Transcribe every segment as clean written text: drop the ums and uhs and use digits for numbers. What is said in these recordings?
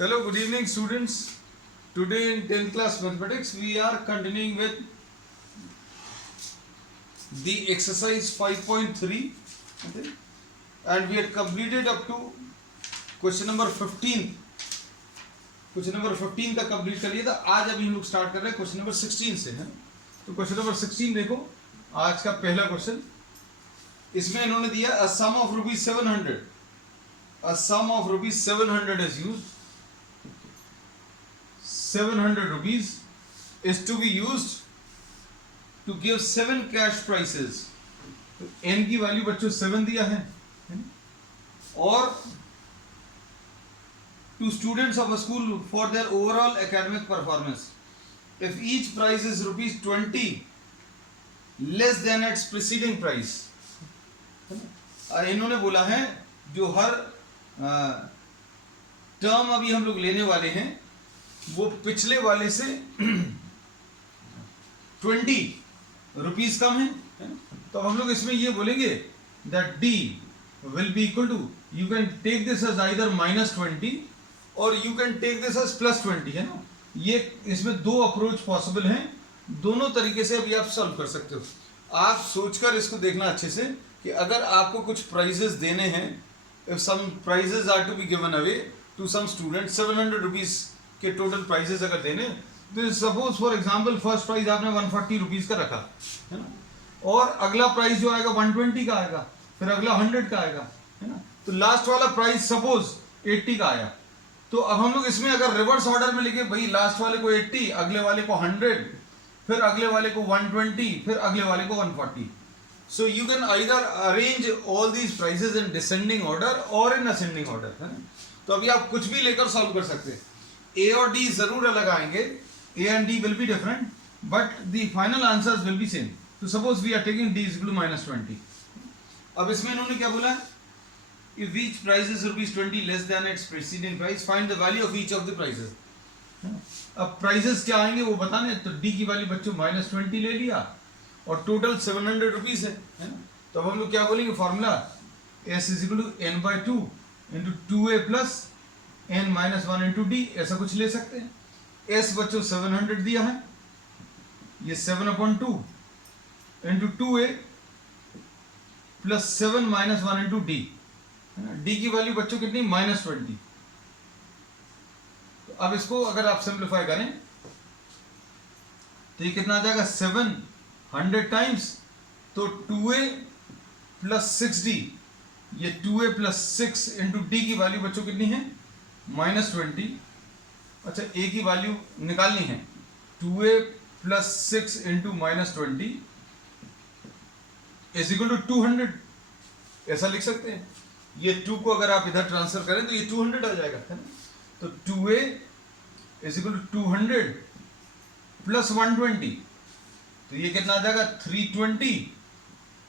Hello, good evening students. Today in 10th class mathematics we are continuing with the exercise 5.3 okay? And we had completed up to question number 15. Question number 15 तक complete कर लिया था. आज अभी हम लोग start कर रहे हैं क्वेश्चन नंबर 16 से है. तो क्वेश्चन नंबर 16 देखो, आज का पहला क्वेश्चन. इसमें इन्होंने दिया a sum of rupees 700. A sum of rupees 700 is used. 700 rupees is to be used to give 7 cash prices. तो n की वैल्यू बच्चों 7 दिया है और to students of a school for their overall academic performance. If each prize is rupees 20 less than its preceding price. इन्होंने बोला है जो हर टर्म अभी हम लोग लेने वाले हैं वो पिछले वाले से 20 रुपीज कम है. तो हम लोग इसमें ये बोलेंगे that D will be equal to, you can take this as either -20 और you can take this as +20 है ना. ये इसमें दो अप्रोच पॉसिबल हैं, दोनों तरीके से अभी आप सॉल्व कर सकते हो. आप सोचकर इसको देखना अच्छे से कि अगर आपको कुछ प्राइजेस देने हैं, if some prizes are to be given away to some students, 700 rupees के टोटल प्राइजेस अगर देने, तो suppose for example first prize आपने 140 रुपीज का रखा है ना, और अगला प्राइस जो आएगा 120 का आएगा, फिर अगला 100 का आएगा है ना. तो लास्ट वाला प्राइस सपोज 80 का आया. तो अब हम लोग इसमें अगर रिवर्स ऑर्डर में लिखे, भाई लास्ट वाले को 80, अगले वाले को 100, फिर अगले वाले को 120, फिर अगले वाले को 140. So you can either arrange all these prices in descending order और इन असेंडिंग ऑर्डर है ना. तो अभी आप कुछ भी लेकर सॉल्व कर सकते हैं. ए और डी जरूर अलग आएंगे, A and D will be different but the final answers will be same. तो suppose we are taking D is equal to -20. अब इसमें इन्होंने क्या बोला, if each price is rupees 20 less than its preceding price, find the value of each of the prices. अब prices क्या आएंगे वो बताने. तो डी की वैल्यू बच्चों -20 ले लिया और टोटल 700 रुपीज है ना. तो अब हम लोग क्या बोलेंगे, formula s is equal to n/2 into 2a plus n -1 into D, ऐसा कुछ ले सकते हैं. s बच्चों 700 दिया है, ये 7/2 into 2a plus 7 -1 into D. D की वैल्यू बच्चों कितनी, -20. तो अब इसको अगर आप सिंप्लीफाई करें तो ये कितना आ जाएगा, 700 टाइम्स तो 2a प्लस 6d, ये 2a प्लस 6 इंटू डी की वैल्यू बच्चों कितनी है, -20. अच्छा, a की वैल्यू निकालनी है, 2a plus 6 into -20 is equal to 200. ऐसा लिख सकते हैं. ये 2 को अगर आप इधर ट्रांसफर करें तो ये 200 आ जाएगा है ना. तो 2a is equal to 200 plus 120, तो ये कितना आ जाएगा, 320.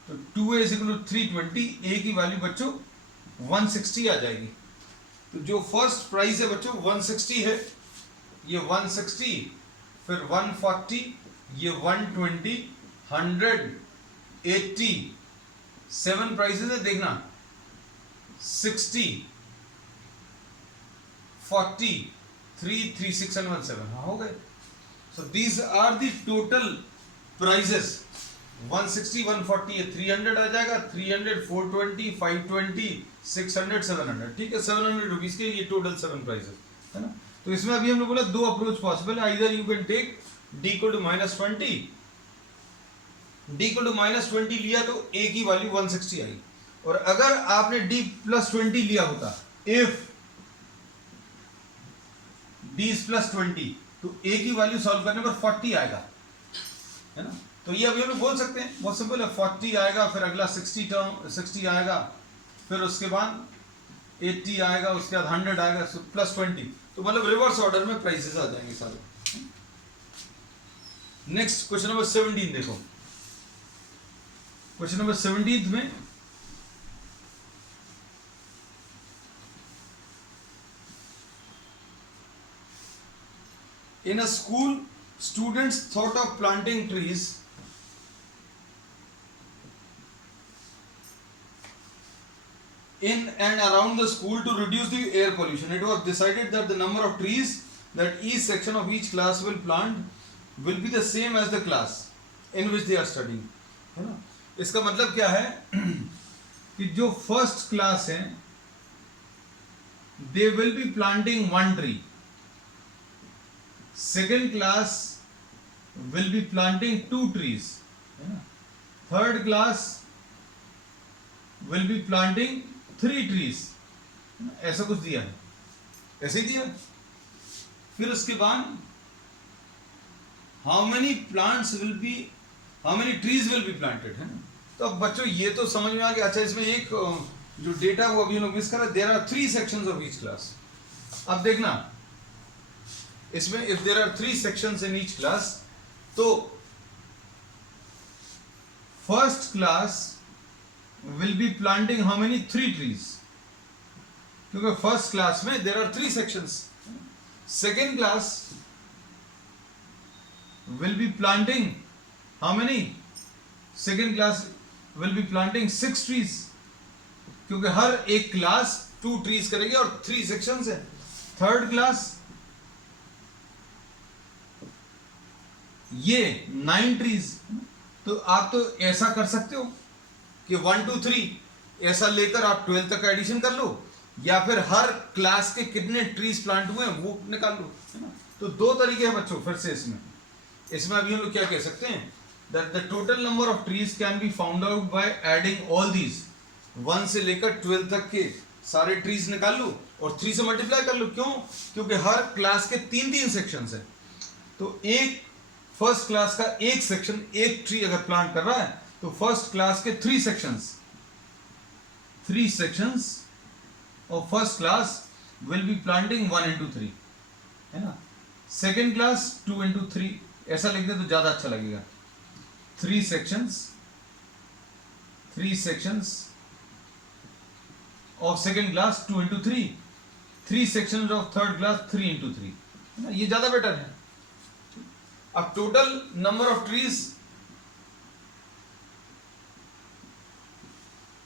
तो 2a is equal to 320. a की वैल्यू बच्चों 160 आ जाएगी. तो जो फर्स्ट प्राइस है बच्चों 160 है, ये 160, फिर 140, ये 120, 100, 80, 7 प्राइसेस है देखना, 60, 40, 3, 3, 6 and 1, 7. हाँ हो गए. So these are the total prices. 160, 140 ये 300 आ जाएगा, 300, 420, 520, 600, 700. ठीक है, 700 रुपीज के ये टोटल 7 प्राइसेस है ना. तो इसमें अभी हमने बोला दो अप्रोच पॉसिबल है. Either you can take D equal to -20, D equal to -20 लिया तो ए की वैल्यू 160 आई. और अगर आपने d +20 लिया होता, इफ d इज +20, तो a की वैल्यू सॉल्व करने पर 40 आएगा है ना. तो ये अभी हम लोग बोल सकते हैं, बहुत सिंपल है. 40 आएगा, फिर अगला 60 आएगा, फिर उसके बाद 80 आएगा, उसके बाद 100 आएगा, +20. तो मतलब रिवर्स ऑर्डर में प्राइसेस आ जाएंगे सारे. नेक्स्ट क्वेश्चन नंबर 17 देखो. क्वेश्चन नंबर 17 में in a school, students thought of planting trees in and around the school to reduce the air pollution. It was decided that the number of trees that each section of each class will plant will be the same as the class in which they are studying. है ना? इसका मतलब क्या है कि जो first class है they will be planting one tree. Second class will be planting 2 trees. Third class will be planting 3 trees. ऐसा कुछ दिया है, ऐसे ही दिया. फिर उसके बाद how many trees will be planted, है ना. तो अब बच्चों ये तो समझ में आ गया. अच्छा, इसमें एक जो डेटा वो अभी लोग मिस कर रहे हैं. There are 3 sections of each class. अब देखना इसमें if there are 3 sections in each class, तो first class will be planting how many 3 trees, क्योंकि फर्स्ट क्लास में there are 3 sections. Second class will be planting how many, second class will be planting 6 trees, क्योंकि हर एक class 2 trees करेगी और 3 sections है. Third class ये 9 trees. तो आप तो ऐसा कर सकते हो कि 1 2 3 ऐसा लेकर आप 12 तक एडिशन कर लो, या फिर हर क्लास के कितने ट्रीज प्लांट हुए हैं वो निकाल लो, है ना. तो 2 तरीके हैं बच्चों. फिर से इसमें अभी हम लोग क्या कह सकते हैं, that the total number of trees can be found out by adding all these. 1 से लेकर 12 तक के सारे ट्रीज निकाल लो और 3 से मल्टीप्लाई कर लो. क्यों? क्योंकि हर क्लास के 3 सेक्शंस हैं. तो एक फर्स्ट क्लास का एक सेक्शन एक ट्री अगर प्लांट कर रहा है, तो फर्स्ट क्लास के 3 sections of first class will be planting 1 into 3, है ना. सेकेंड क्लास 2 into 3, ऐसा लिख दे तो ज्यादा अच्छा लगेगा. 3 sections of second class 2 into 3, 3 sections of third class 3 into 3, है ना. ये ज्यादा बेटर है. अब टोटल नंबर ऑफ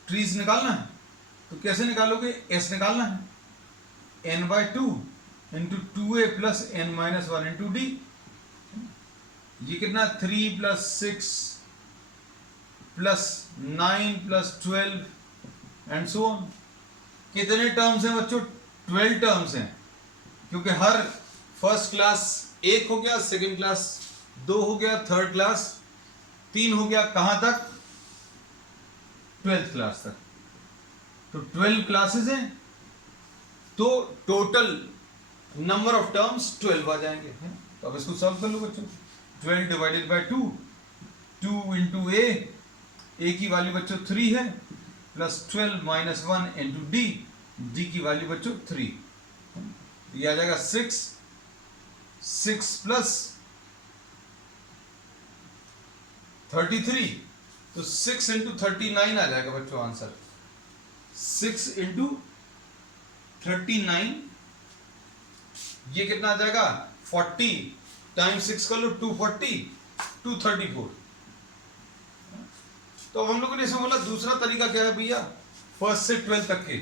ट्रीज निकालना है, तो कैसे निकालोगे? एस निकालना है, n/2 into 2a plus n-1 into d. ये कितना? 3 plus 6 plus 9 plus 12 and so on. कितने टर्म्स हैं बच्चों? 12 टर्म्स हैं, क्योंकि हर फर्स्ट क्लास 1 हो गया, सेकेंड क्लास 2 हो गया, थर्ड क्लास 3 हो गया. कहां तक? 12th क्लास तक. तो 12 क्लासेस हैं, तो टोटल नंबर ऑफ टर्म्स 12 आ जाएंगे. तो अब इसको सॉल्व कर लो बच्चों. 12 डिवाइडेड बाय 2, 2 into a की वैल्यू बच्चों 3 है, प्लस 12 minus 1 into d की वैल्यू बच्चों 3. ये आ जाएगा 6 प्लस 33, तो 6 into 39 आ जाएगा बच्चों आंसर. 6 into 39, ये कितना आ जाएगा? 40 टाइम्स 6 कर लो, 240, 234. तो हम लोगों ने इसमें बोला दूसरा तरीका क्या है भैया, फर्स्ट से 12 तक के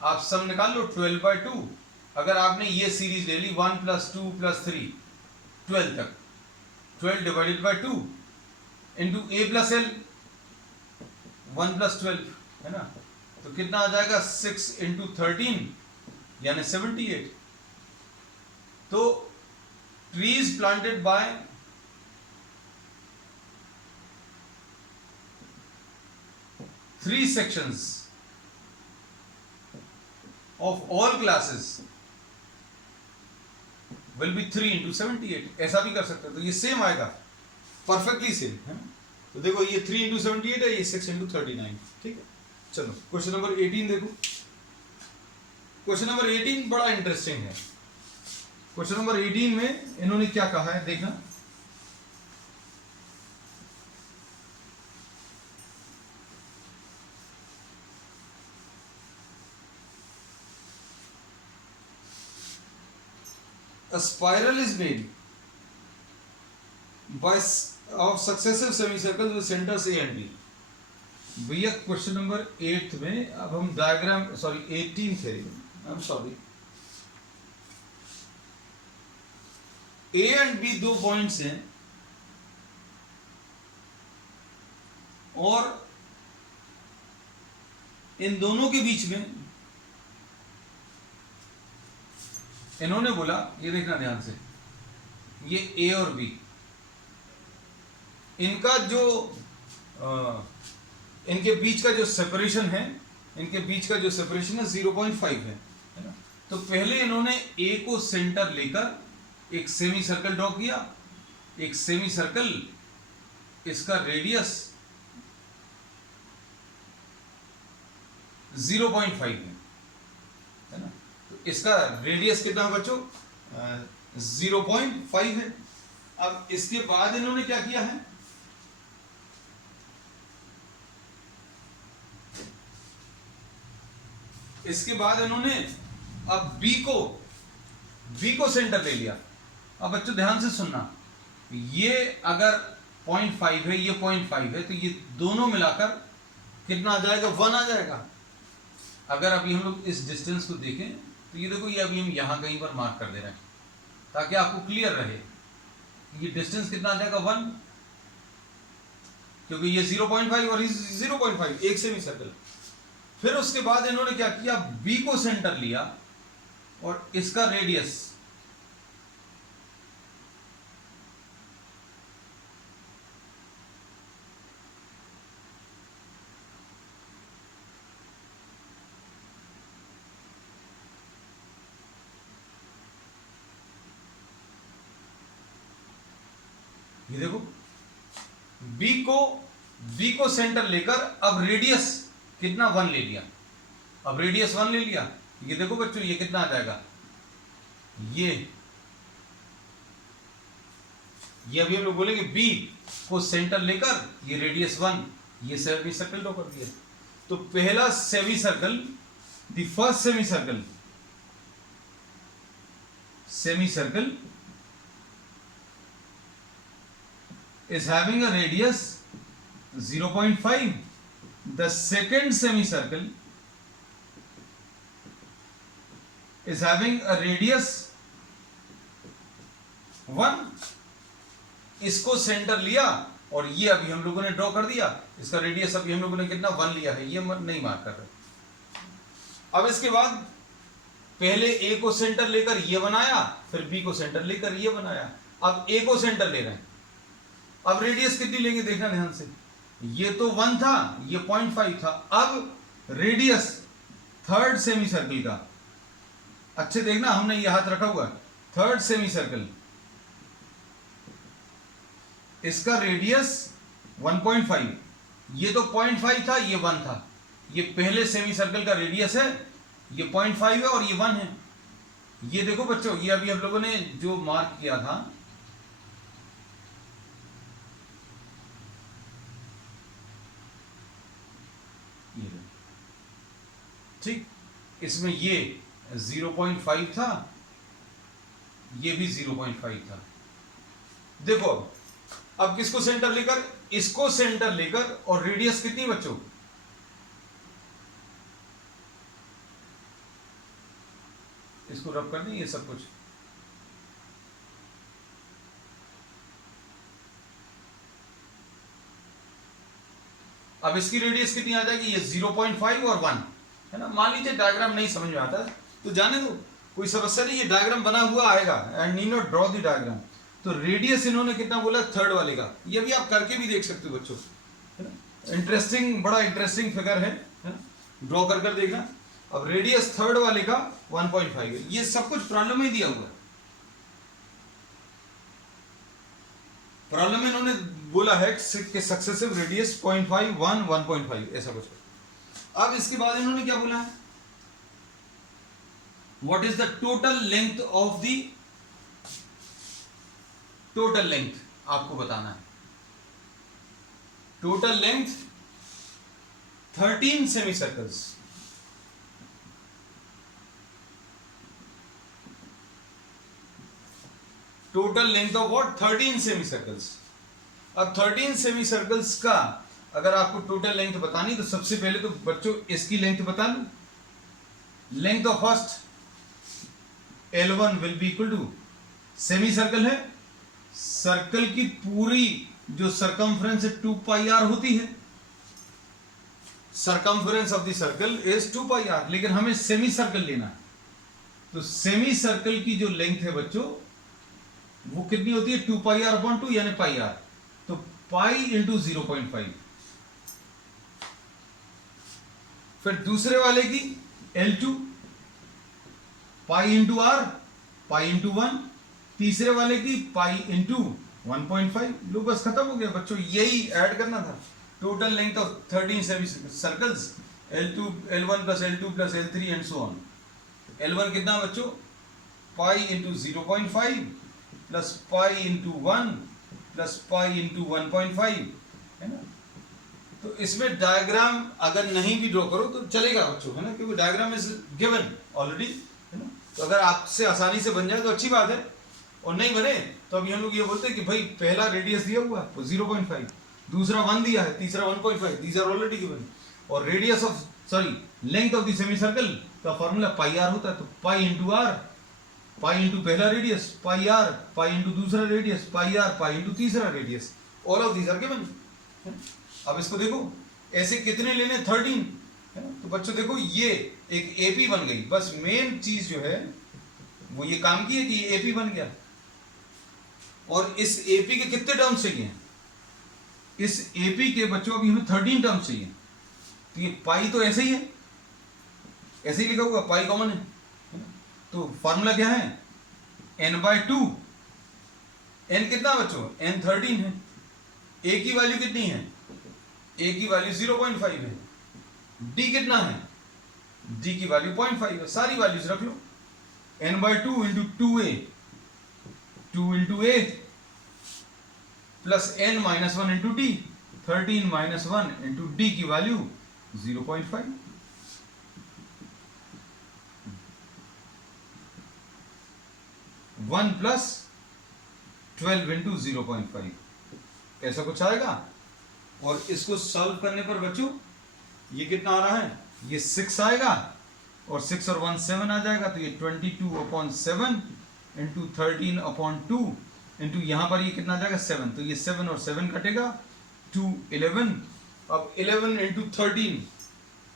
आप सम निकाल लो. 12/2, अगर आपने ये सीरीज ले ली 1 plus 2 plus 3 12 तक, 12 divided by 2 into a plus l 1 plus 12, है ना. तो कितना आ जाएगा? 6 into 13 यानी 78. तो trees planted by three sections of all classes will be 3 into 78. ऐसा भी कर सकते हैं. तो ये सेम आएगा, परफेक्टली सेम, है ना. तो देखो ये 3 into 78 है, ये 6 into 39. ठीक है. चलो क्वेश्चन नंबर 18 देखो. क्वेश्चन नंबर 18 बड़ा इंटरेस्टिंग है. क्वेश्चन नंबर 18 में इन्होंने क्या कहा है देखना. A spiral is made of successive semicircles with centers A and B. भैया क्वेश्चन नंबर 8 में अब हम डायग्राम 18 थे, I am sorry, A and B दो पॉइंट्स हैं और इन दोनों के बीच में इन्होंने बोला, ये देखना ध्यान से, ये ए और बी, इनका जो इनके बीच का जो सेपरेशन है, इनके बीच का जो सेपरेशन है 0.5 है ना। तो पहले इन्होंने ए को सेंटर लेकर एक सेमी सर्कल ड्रॉ किया, एक सेमी सर्कल, इसका रेडियस 0.5 है ना। तो इसका रेडियस कितना बच्चों 0.5 है। अब इसके बाद इन्होंने क्या किया है, इसके बाद इन्होंने अब बी को सेंटर ले लिया। अब बच्चों ध्यान से सुनना, ये अगर 0.5 है, ये 0.5 है, तो ये दोनों मिलाकर कितना आ जाएगा, 1 आ जाएगा। अगर अभी हम लोग इस डिस्टेंस को देखें तो ये देखो, ये अभी हम यहां कहीं पर मार्क कर दे रहे हैं ताकि आपको क्लियर रहे। ये डिस्टेंस कितना आ जाएगा 1, क्योंकि ये 0.5 और 0.5 एक सेमी सर्कल। फिर उसके बाद इन्होंने क्या किया, बी को सेंटर लिया और इसका रेडियस ये देखो, बी को सेंटर लेकर अब रेडियस कितना 1 ले लिया। अब रेडियस 1 ले लिया, ये देखो बच्चों, ये कितना आ जाएगा, ये अभी हम लोग बोलेंगे बी को सेंटर लेकर ये रेडियस 1, ये सेमी सर्कल ड्रॉ कर दिया। तो पहला semi circle, the first semi circle is having a radius 0.5. The second semicircle is having a radius 1. इसको सेंटर लिया और ये अभी हम लोगों ने ड्रॉ कर दिया, इसका रेडियस अभी हम लोगों ने कितना 1 लिया है, ये नहीं मार्क कर रहे। अब इसके बाद पहले ए को सेंटर लेकर ये बनाया, फिर बी को सेंटर लेकर ये बनाया। अब ए को सेंटर ले रहे हैं, अब रेडियस कितनी लेंगे देखना ध्यान से, ये तो 1 था, ये 0.5 था। अब रेडियस थर्ड सेमी सर्कल का, अच्छे देखना, हमने ये हाथ रखा हुआ, थर्ड सेमी सर्कल, इसका रेडियस 1.5, ये तो 0.5 था, ये 1 था। ये पहले सेमी सर्कल का रेडियस है, ये 0.5 है और ये 1 है। ये देखो बच्चों, ये अभी हम लोगों ने जो मार्क किया था, ठीक, इसमें ये 0.5 था, ये भी 0.5 था। देखो अब किसको सेंटर लेकर, इसको सेंटर लेकर, और रेडियस कितनी बच्चों, इसको रब कर दें ये सब कुछ, अब इसकी रेडियस कितनी आ जाएगी, ये 0.5 और 1 है ना। मान लीजिए डायग्राम नहीं समझ में आता तो जाने दो, कोई समस्या नहीं, ये डायग्राम बना हुआ आएगा, and need not draw the diagram. तो रेडियस इन्होंने कितना बोला, थर्ड वाले का, ये भी आप करके भी देख सकते हो बच्चों, है ना। इंटरेस्टिंग, बड़ा इंटरेस्टिंग फिगर है ना, ड्रॉ कर देखना। अब रेडियस थर्ड वाले का 1.5 है, ये सब कुछ प्रॉब्लम में दिया हुआ है। प्रॉब्लम में इन्होंने बोला है कि सक्सेसिव रेडियस 0.5, 1, 1.5 ऐसा कुछ। अब इसके बाद इन्होंने क्या बोला है, what is the total length of the, total length आपको बताना है। Total length 13 semi circles, total length of what, 13 semi circles. अब 13 सेमी सर्कल्स का अगर आपको टोटल लेंथ बतानी तो सबसे पहले तो बच्चों इसकी लेंथ बता लो। Length of first L1 will be equal to, semi circle है, सर्कल की पूरी जो सरकमफ्रेंस है 2 पाई आर होती है, circumference of the circle is 2 pi r, लेकिन हमें सेमी सर्कल लेना है। तो सेमी सर्कल की जो लेंथ है बच्चों वो कितनी होती है 2 पाई आर अपॉन 2 यानी पाई आर, तो पाई इंटू 0.5। फिर दूसरे वाले की L2 pi into are, pi into 1, तीसरे वाले की पाई इंटू 1.5। लो बस खत्म हो गया बच्चों, यही ऐड करना था। Total length of 13 semi circles L2 L1 plus L2 plus L3 and so on. L1 कितना बच्चों pi into 0.5 plus pi into 1 plus pi into 1.5 है ना। तो इसमें डायग्राम अगर नहीं भी ड्रॉ करो तो चलेगा बच्चों, है ना, क्योंकि डायग्राम इज गिवन ऑलरेडी, है ना। तो अगर आपसे आसानी से बन जाए तो अच्छी बात है, और नहीं बने तो अभी हम लोग ये बोलते हैं कि भाई पहला रेडियस दिया हुआ है 0.5, दूसरा 1 दिया है, तीसरा 1.5, दीज आर ऑलरेडी गिवन। और radius of length of the semi circle का फॉर्मूला पाई आर होता है, तो pi into are, pi into पहला radius pi R, pi into दूसरा radius pi R, pi into तीसरा radius, all of these are given. अब इसको देखो ऐसे कितने लेने 13, है ना। तो बच्चों देखो ये एक एपी बन गई, बस मेन चीज जो है वो ये काम की है कि ये एपी बन गया। और इस एपी के कितने टर्म्स चाहिए, इस एपी के बच्चों अभी हमें 13 टर्म्स चाहिए। तो ये पाई तो ऐसे ही है, ऐसे ही लिखा हुआ, पाई कॉमन है। तो फॉर्मूला क्या है n/2। n कितना बच्चों n 13 है, a की वैल्यू कितनी है, a की वैल्यू 0.5 है, d कितना है, d की वैल्यू 0.5 है, सारी वैल्यूज रख लो। n/2 into 2a, 2 into a plus n minus 1 into d, 13 minus 1 into d की वैल्यू 0.5। वन प्लस 12 इंटू 0.5 ऐसा कुछ आएगा। और इसको सॉल्व करने पर बच्चों ये कितना आ रहा है, ये 6 आएगा, और 6 और 1 7 आ जाएगा, तो ये 22/7 इंटू 13/2 इंटू यहाँ पर ये कितना आ जाएगा 7, तो ये 7 और 7 कटेगा 2 11। अब 11 into 13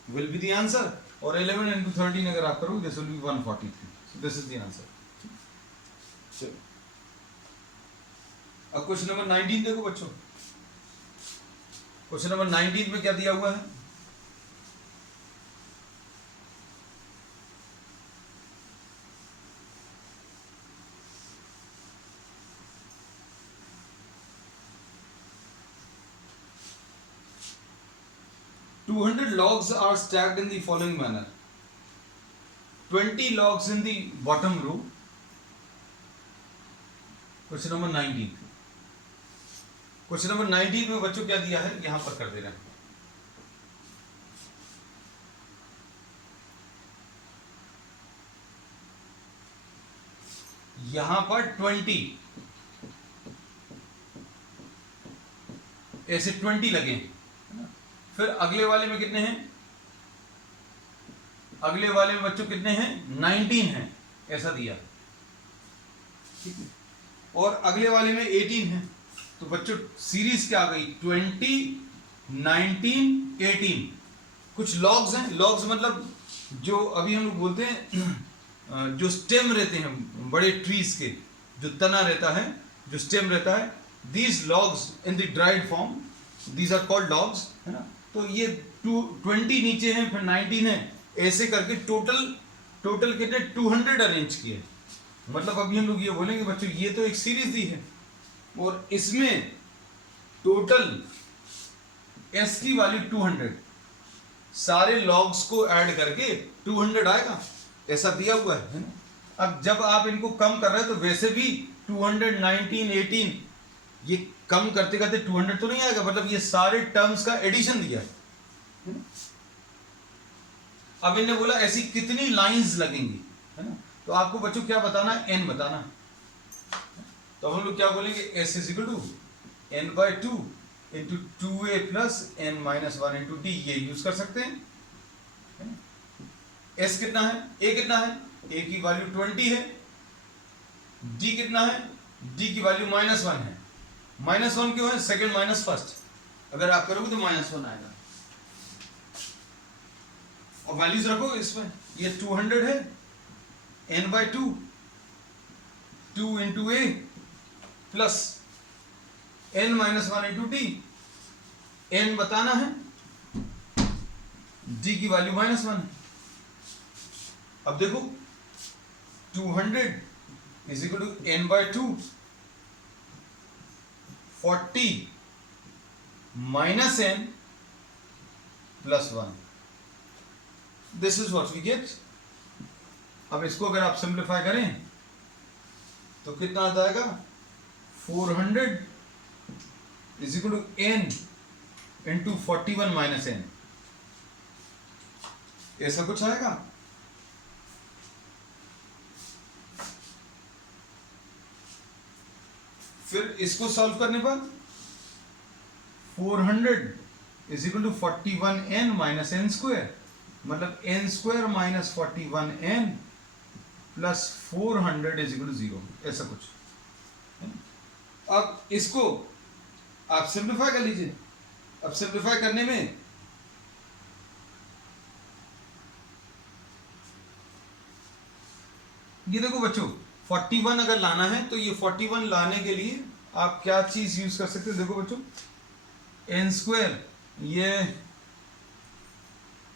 will be the answer, और 11 इंटू 13 अगर आप करोगे this will B 143, so this is the answer. चलो अब क्वेश्चन नंबर 19 देखो बच्चों। क्वेश्चन नंबर 19 में क्या दिया हुआ है, "200 logs are stacked in the following manner. 20 logs in the bottom row." Question number 19। Question number 19 में बच्चों क्या दिया है, यहां पर कर दे रहे हैं। यहां पर 20 ऐसे 20 लगे, फिर अगले वाले में कितने हैं, अगले वाले में बच्चों कितने हैं 19 हैं, ऐसा दिया, ठीक है। और अगले वाले में 18 है, तो बच्चों सीरीज क्या आ गई 20 19 18। कुछ लॉग्स हैं, लॉग्स मतलब जो अभी हम लोग बोलते हैं जो स्टेम रहते हैं बड़े ट्रीज के, जो तना रहता है, जो स्टेम रहता है, these logs in the dried form these are called logs, है ना। तो ये 20 नीचे हैं, फिर 19 है, ऐसे करके टोटल कितने 200 अरेंज किए। मतलब अभी हम लोग ये बोलेंगे बच्चों ये तो एक सीरीज दी है, और इसमें टोटल s की वैल्यू 200, सारे लॉग्स को ऐड करके 200 आएगा, ऐसा दिया हुआ है ना। अब जब आप इनको कम कर रहे हैं तो वैसे भी 200 19 18 ये कम करते करते 200 तो नहीं आएगा, मतलब ये सारे टर्म्स का एडिशन दिया है। अब इन्हें बोला ऐसी कितनी लाइंस लगेंगी, है ना। तो आपको बच्चों क्या बताना है, n बताना। तो हम लोग क्या बोलेंगे, s is equal to n/2 into 2a plus n minus 1 into d, ये यूज कर सकते हैं। s कितना है, a कितना है, a की वैल्यू 20 है, d कितना है, d की वैल्यू -1 है। -1 क्यों है, सेकंड माइनस फर्स्ट, अगर आप करोगे तो -1 आएगा। और वैल्यूज रखो इसमें, ये 200 है, n/2 2 into A plus n minus 1 into D, n बताना है, d की वैल्यू -1 है। अब देखो 200 is equal to n/2, 40 minus n plus 1, this is what we get. अब इसको अगर आप सिंप्लीफाई करें तो कितना आ जाएगा, 400 is equal to n into 41 minus n, ऐसा कुछ आएगा। फिर इसको सॉल्व करने पर 400 is equal to 41n minus n square, मतलब n square minus 41n plus 400 is equal to 0, ऐसा कुछ। अब इसको आप सिंप्लीफाई कर लीजिए। अब सिंप्लीफाई करने में ये देखो बच्चों, 41 अगर लाना है तो ये 41 लाने के लिए आप क्या चीज यूज कर सकते हो, देखो बच्चों, n स्क्वायर, ये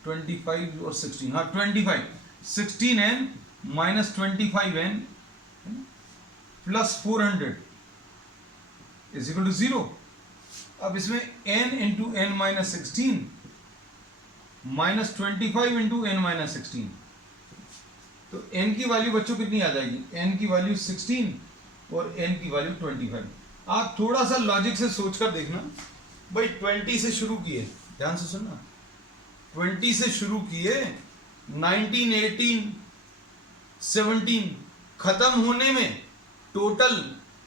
25 और 16, हाँ 25, 16n minus 25n plus 400 is equal to 0। अब इसमें n into n minus 16 minus 25 into n minus 16, तो n की वैल्यू बच्चों कितनी आ जाएगी, n की वैल्यू 16 और n की वैल्यू 25। आप थोड़ा सा लॉजिक से सोचकर देखना भाई, 20 से शुरू किए, ध्यान से सुनना, 20 से शुरू किए, 19, 18, 17 खत्म होने में, टोटल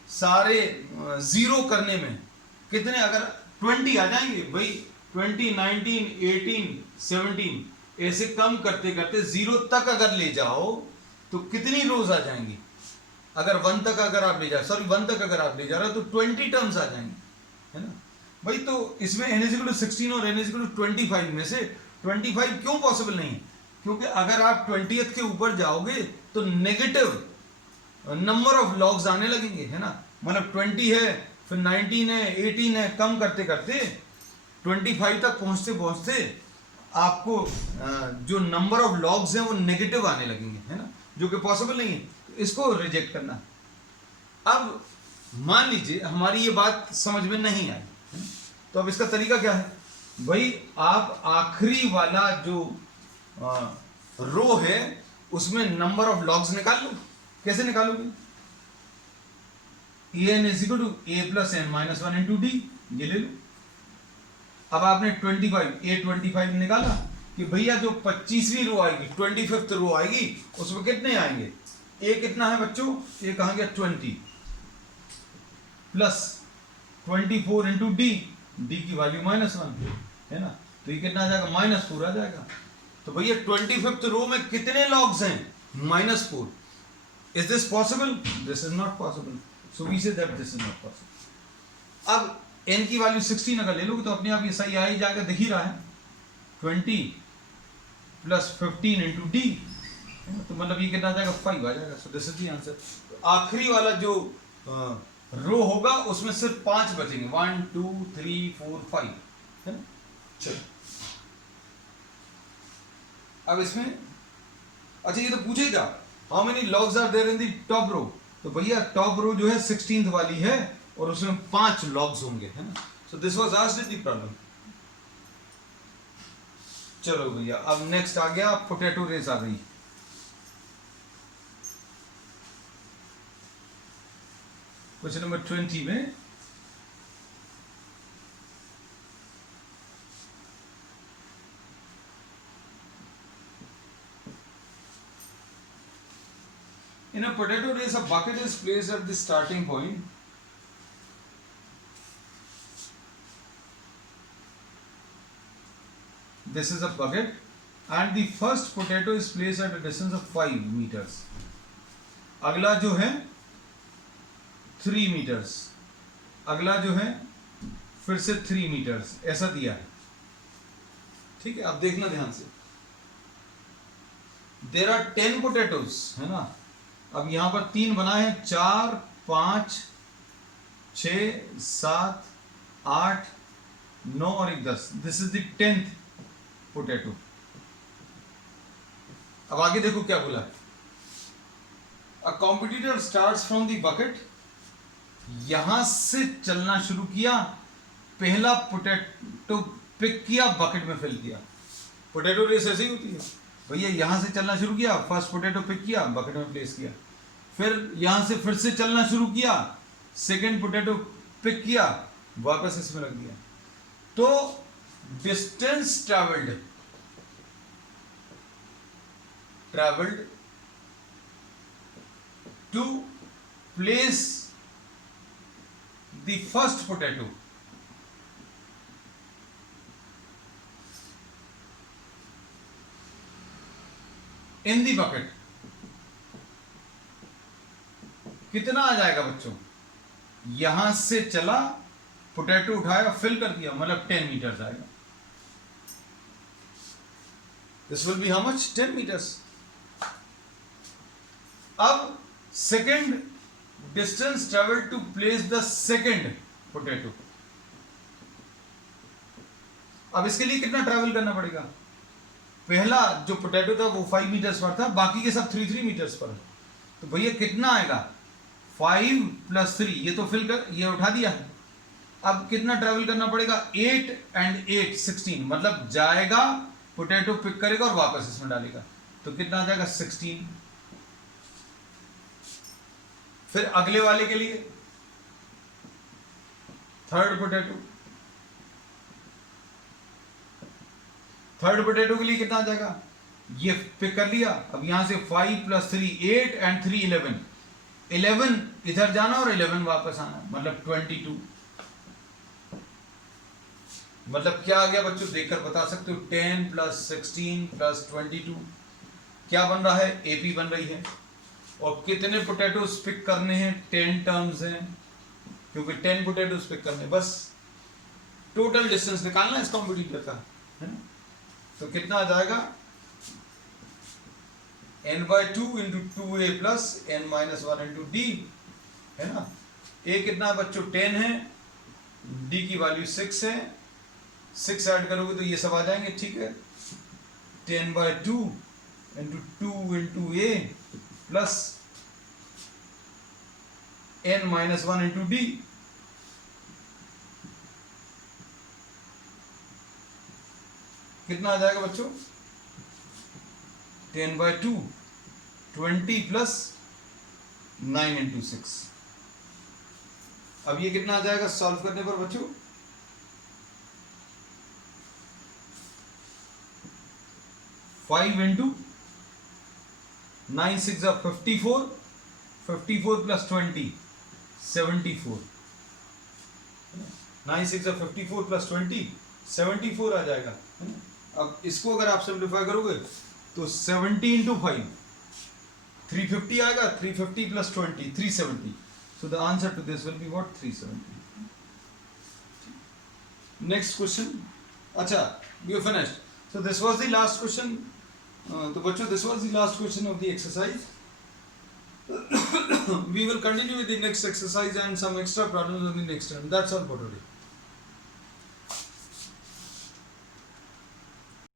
सारे जीरो करने में कितने, अगर 20 आ जाएंगे भाई, 20, 19, 18, 17 ऐसे कम करते करते जीरो तक अगर ले जाओ तो कितनी रोज आ जाएंगी। अगर 1 तक अगर आप ले जा, सॉरी 1 तक अगर आप ले जा रहे हो तो 20 टर्म्स आ जाएंगे, है ना भाई। तो इसमें n इज इक्वल टू 16 और n इज इक्वल टू 25 में से 25 क्यों पॉसिबल नहीं है, क्योंकि अगर आप 20th के ऊपर जाओगे तो नेगेटिव नंबर ऑफ लॉग्स आने लगेंगे, है ना। मतलब 20 है, फिर 19 है, 18 है, कम करते करते 25 तक पहुंचते पहुंचते आपको जो नंबर ऑफ लॉग्स हैं वो नेगेटिव आने लगेंगे, है ना, जो कि पॉसिबल नहीं है। तो इसको रिजेक्ट करना। अब मान लीजिए हमारी ये बात समझ में नहीं आई, तो अब इसका तरीका क्या है भाई, आप आखिरी वाला जो रो है उसमें नंबर ऑफ लॉग्स निकाल लो। कैसे निकालोगे, an is equal to a plus n minus 1 into d, ये ले लो। अब आपने 25 निकाला कि भैया जो 25वीं रो आएगी, 25th रो आएगी, उसमें कितने आएंगे, a कितना है बच्चों, a कहाँ गया 20 प्लस 24 इंटू डी, डी की वैल्यू -1 है ना, तो ये कितना आ जाएगा, -4 आ जाएगा। तो भैया 25th रो में कितने लॉग्स हैं, -4। Is this possible, this is not possible, so we say that this is not possible. अब n की वैल्यू 16 अगर ले लोगे तो अपने आप ये सही आ ही जाएगा, दिख ही रहा है, 20 प्लस 15 इंटू डी, तो मतलब ये कितना आ जाएगा, 5 आ जाएगा। So this is the answer. तो आखिरी वाला जो रो होगा उसमें सिर्फ 5 बचेंगे, 1 2 3 4 5, है ना। चलो अब इसमें, अच्छा ये तो पूछेगा how many logs are there in the top row, तो भैया टॉप रो जो है 16th वाली है और उसमें 5 लॉग्स होंगे, है ना। So this was asked in the problem. चलो भैया अब नेक्स्ट आ गया, पोटैटो रेस आ गई। क्वेश्चन नंबर 20 में in a potato race, a bucket is placed at the starting point this is a bucket and the first potato is placed at a distance of 5 meters. अगला जो है 3 meters, अगला जो है फिर से 3 meters, ऐसा दिया है. ठीक है, अब देखना ध्यान से. There are 10 potatoes, है ना. अब यहां पर 3 बनाए हैं, 4, 5, 6, 7, 8, 9 और 1 10. This is the 10th potato. अब आगे देखो क्या बोला है. अ competitor starts from the bucket. यहां से चलना शुरू किया, पहला पोटैटो पिक किया, बकेट में फिल किया. पोटैटो रेस ऐसे ही होती है भैया. यहां से चलना शुरू किया, फर्स्ट पोटैटो पिक किया, बकेट में प्लेस किया. फिर यहां से फिर से चलना शुरू किया, सेकेंड पोटैटो पिक किया, वापस इसमें रख दिया. तो distance travelled to place the first potato in the bucket कितना आ जाएगा बच्चों. यहां से चला, पोटैटो उठाया, फिल कर दिया, मतलब 10 मीटर्स आएगा. This will be how much? 10 metres. अब second distance travel to place the second potato. अब इसके लिए कितना ट्रेवल करना पड़ेगा. पहला जो पोटैटो था वो 5 मीटर्स पर था, बाकी के सब 3 मीटर्स पर है. तो भैया कितना आएगा? 5 + 3, ये तो फिल कर, ये उठा दिया. अब कितना ट्रेवल करना पड़ेगा? 8 and 8 16, मतलब जाएगा, पोटैटो पिक करेगा और वापस इसमें डालेगा. तो कितना आ जाएगा? 16. फिर अगले वाले के लिए थर्ड पोटैटो के लिए कितना आ जाएगा? ये पिक कर लिया. अब यहां से 5 + 3 8 and 3 11. 11 इधर जाना और 11 वापस आना, मतलब 22. मतलब क्या आ गया बच्चों? देखकर बता सकते हो. 10 + 16 + 22 क्या बन रहा है? AP बन रही है. और कितने पोटैटोस पिक करने हैं? 10 टर्म्स हैं, क्योंकि 10 पोटैटोस पिक करने. बस टोटल डिस्टेंस निकालना इस कॉम्पिटिटर का, है ना. तो कितना आ जाएगा? n/2 × 2a + n - 1 × d, है ना. a कितना है बच्चों? 10 है, d की वैल्यू 6 है. 6 ऐड करोगे तो ये सब आ जाएंगे. ठीक है. 10/2 × 2 × a + n - 1 × d. कितना आ जाएगा बच्चों? 10/2 20 + 9 × 6. अब ये कितना आ जाएगा सॉल्व करने पर बच्चों? 5 × 9 6 = 54. 54 + 20 74. 9 6 = 54 + 20 74 आ जाएगा. अब इसको अगर आप सिंप्लीफाई करोगे तो 70 × 5 350 आएगा. 350 + 20 370. So the answer to this will be what? 370. Next question. अच्छा, we have finished. So this was the last question. तो बच्चों this was the last question of the exercise. We will continue with the next exercise and some extra problems on the next time. That's all for today.